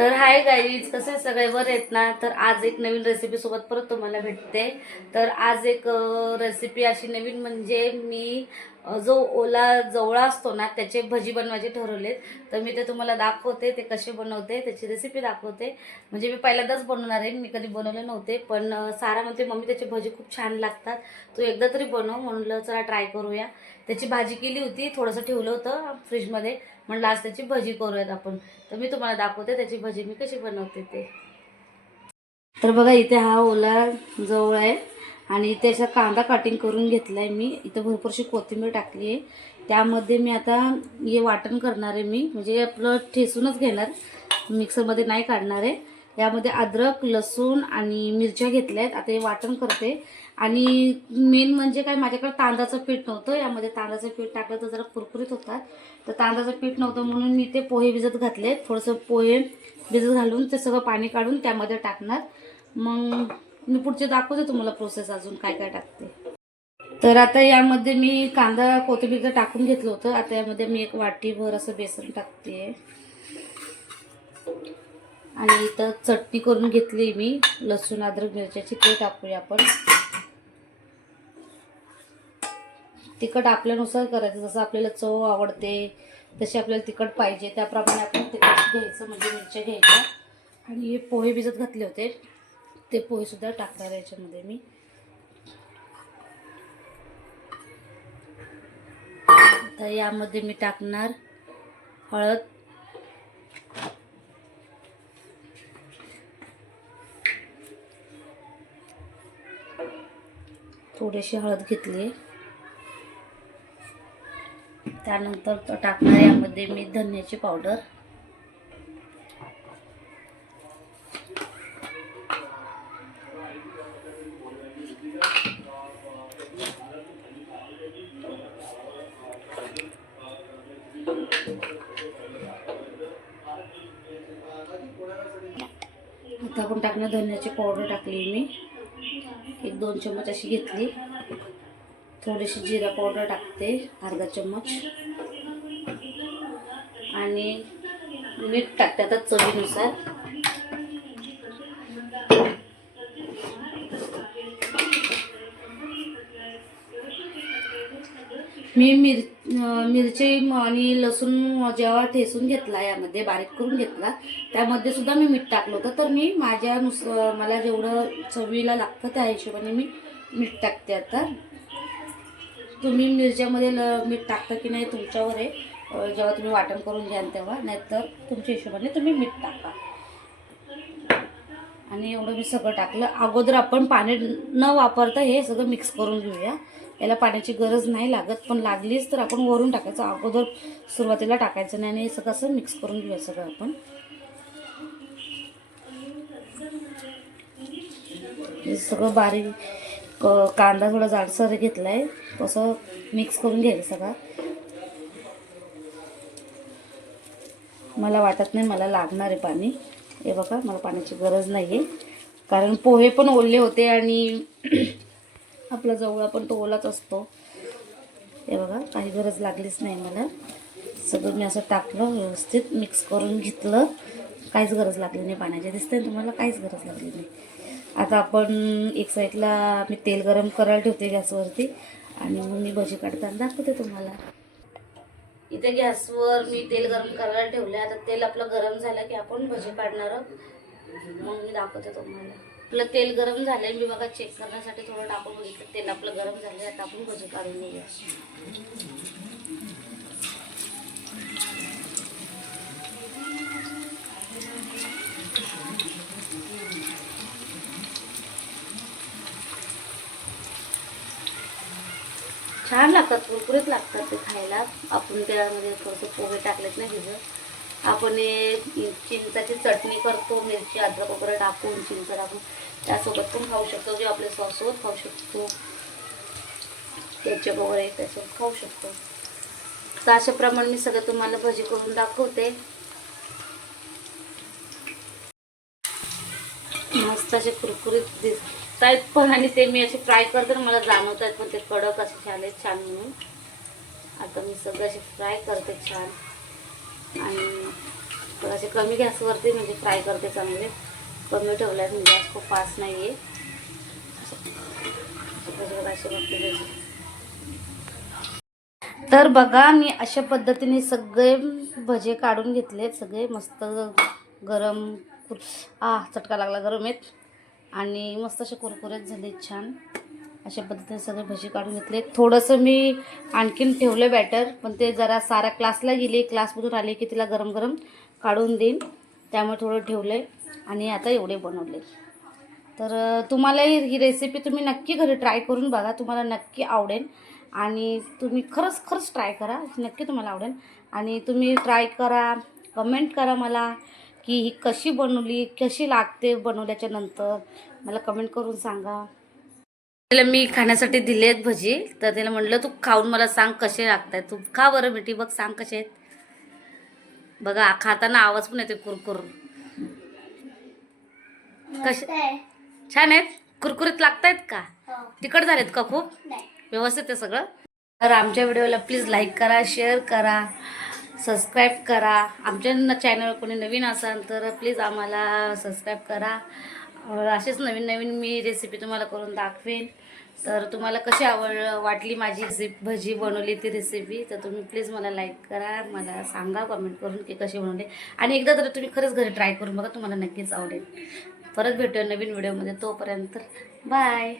तर hi guys, कसे सगळे बरे आहेत ना. तर आज एक नवीन रेसिपी सोबत परत तुम्हाला भेटते. तर आज एक रेसिपी अशी नवीन म्हणजे मी जो ओला जवळा असतो ना त्याचे भजी बनवायचे ठरवलेत. तर मी ते तुम्हाला दाखवते, ते कसे बनवते त्याची रेसिपी दाखवते. म्हणजे मी पहिल्यांदाच बनवणार आहे, मी कधी बनवले नव्हते. पण सारा म्हणते मम्मी त्याचे भजी खूप छान लागतात, तू एकदा तरी बनव. म्हणलं चला ट्राय करूया. त्याची भाजी केली होती, थोडंसं ठेवलं होतं फ्रीजमध्ये, म्हणलं आज त्याची भजी करूयात आपण. तर मी तुम्हाला दाखवते त्याची भजी मी कशी बनवते ते. तर बघा, इथे हा ओला जवळ आहे आणि त्याचा कांदा कटिंग करून घेतला आहे मी. इथं भरपूरशी कोथिंबीर टाकली आहे. त्यामध्ये मी आता हे वाटण करणार आहे मी, म्हणजे आपलं ठेसूनच घेणार, मिक्सरमध्ये नाही काढणार आहे. यामध्ये अद्रक, लसूण आणि मिरच्या घेतल्या आहेत. आता हे वाटण करते. आणि मेन म्हणजे काय, माझ्याकडे तांदळाचं पीठ नव्हतं. यामध्ये तांदळाचं पीठ टाकलं तर जरा कुरकुरीत होतात. तर तांदळाचं पीठ नव्हतं म्हणून मी ते पोहे भिजत घातले. थोडंसं पोहे भिजत घालून ते सगळं पाणी काढून त्यामध्ये टाकणार. मग मी पुढचे दाखवते तुम्हाला प्रोसेस अजून काय काय टाकते. तर आता यामध्ये मी कांदा कोथिंबीर टाकून घेतलं होतं. आता यामध्ये मी एक वाटीभर असं बेसन टाकते. आणि इथं चटणी करून घेतली मी लसूण अद्रक मिरच्याची, ते टाकूया आपण. तिखट आपल्यानुसार करायचं, जसं आपल्याला चव आवडते तशी आपल्याला तिखट पाहिजे त्याप्रमाणे आपण तिखट घ्यायचं, म्हणजे मिरच्या घ्यायच्या. आणि हे पोहे भिजत घातले होते ते पोहेसुद्धा टाकणार याच्यामध्ये मी. आता यामध्ये मी टाकणार हळद, थोडीशी हळद घेतली. त्यानंतर टाकणार यामध्ये मी धन्याची पावडर, आता आपण टाकणार धन्याची पावडर टाकली मी 1-2 चम्मच अशी घेतली. थोडीशी जिरा पावडर टाकते अर्धा चम्मच. आणि मीठ टाकते आता चवीनुसार. मी मिरची आणि लसूण जेव्हा ठेसून घेतला, यामध्ये बारीक करून घेतला, त्यामध्ये सुद्धा मी मीठ टाकलं होतं. तर मी माझ्यानुसार मला जेवढं चवीला लागतं त्या हिशोबाने मी मीठ टाकते. आता तुम्ही मिरच्यामध्ये मीठ टाकता की नाही तुमच्यावर आहे, जेव्हा तुम्ही वाटण करून घ्याल तेव्हा, नाहीतर तुमच्या हिशोबाने तुम्ही मीठ टाका. आणि एवढं मी सगळं टाकलं. अगोदर आपण पाणी न वापरता हे सगळं मिक्स करून घेऊया. याला पाण्याची गरज नाही लागत, पण लागलीच तर आपण वरून टाकायचं, अगोदर सुरुवातीला टाकायचं नाही. आणि हे सगळं असं मिक्स करून घेऊया सगळं आपण. हे सगळं बारीक कांदा थोडा जाडसर घेतला आहे, तसं मिक्स करून घ्यायचं सगळं. मला वाटत नाही मला लागणार आहे पाणी. हे बघा, मला पाण्याची गरज नाही आहे, कारण पोहे पण ओले होते आणि आपला जवळा पण तो ओलाच असतो. हे बघा, काही गरज लागलीच नाही मला. सगळं मी असं टाकलं, व्यवस्थित मिक्स करून घेतलं. काहीच गरज लागली नाही पाण्याची, दिसतंय तुम्हाला, काहीच गरज लागली नाही. आता आपण एक साईडला मी तेल गरम करायला ठेवते गॅसवरती, आणि मग मी भजी काढताना दाखवते तुम्हाला. इथे गॅसवर मी तेल गरम करायला ठेवले. आता तेल आपलं गरम झालं की आपण भजी काढणार, मग मी दाखवते तुम्हाला. आपलं तेल गरम झालंय, मी बघा चेक करण्यासाठी थोडं टाकून बघितलं, तेल आपलं गरम झालंय. आता आपण भजी काढून घेऊया. छान लागतात, कुरकुरीत लागतात ते खायला. आपण त्यामध्ये थोडंसं पोहे टाकलेत नाही भिजत. आपण चिंचाची चटणी करतो, मिरची अद्रक वगैरे टाकून, चिंच टाकून, त्यासोबत पण खाऊ शकतो. जे आपल्या सॉससोबत खाऊ शकतो, केचप वगैरे त्यासोबत खाऊ शकतो. तर अशाप्रमाणे मी सगळं तुम्हाला भजी करून दाखवते. मस्त असे कुरकुरीत दिसतात पण, आणि ते मी असे फ्राय करते मला जाणवत आहेत, पण ते कडक असे झाले छान म्हणून. आता मी सगळं असे फ्राय करते छान. आणि असे कमी गॅसवरती म्हणजे फ्राय करते चांगले. कमी ठेवले आहेत म्हणजे गॅस खूप फास्ट नाही आहे. तर बघा मी अशा पद्धतीने सगळे भजे काढून घेतले. सगळे मस्त गरम चटका लागला, गरम आहेत आणि मस्त असे कुरकुरीत झाले छान. अशा पद्धतीने सगळे भजी काढून घेतले. थोडंसं मी आणखीन ठेवलं बॅटर, पण ते जरा सारा क्लासला गेली, क्लासमधून आले की तिला गरम गरम काढून देईन, त्यामुळे थोडं ठेवलं आहे आणि आता एवढे बनवले. तर तुम्हाला ही रेसिपी तुम्ही नक्की घरी ट्राय करून बघा, तुम्हाला नक्की आवडेल आणि तुम्ही खरंच ट्राय करा, नक्की तुम्हाला आवडेल. आणि तुम्ही ट्राय करा, कमेंट करा मला की ही कशी बनवली, कशी लागते बनवल्याच्या नंतर, मला कमेंट करून सांगा. त्याला मी खाण्यासाठी दिले आहेत भजी, तर त्याला म्हटलं तू खाऊन मला सांग कसे लागतात. तू खा बरं बेटी, बघ सांग कसे आहेत. बघा खाताना आवाज पण येते कुरकुर. कसे छान आहेत, कुरकुरीत लागतायत का? तिखट झालेत का खूप? व्यवस्थित आहे सगळं. तर आमच्या व्हिडिओला प्लीज लाईक करा, शेअर करा, सबस्क्राईब करा. आमच्या चॅनल कोणी नवीन असाल तर प्लीज आम्हाला सबस्क्राईब करा. असेच नवीन नवीन मी रेसिपी तुम्हाला करून दाखवेन. तर तुम्हाला कशी वाटली माझी भजी बनवली ती रेसिपी, तर तुम्ही प्लीज मला लाईक करा, मला सांगा कमेंट करून की कशी बनवली. आणि एकदा तर तुम्ही खरंच घरी ट्राय करून बघा, तुम्हाला नक्कीच आवडेल. परत भेटूया नवीन व्हिडिओमध्ये, तोपर्यंत बाय.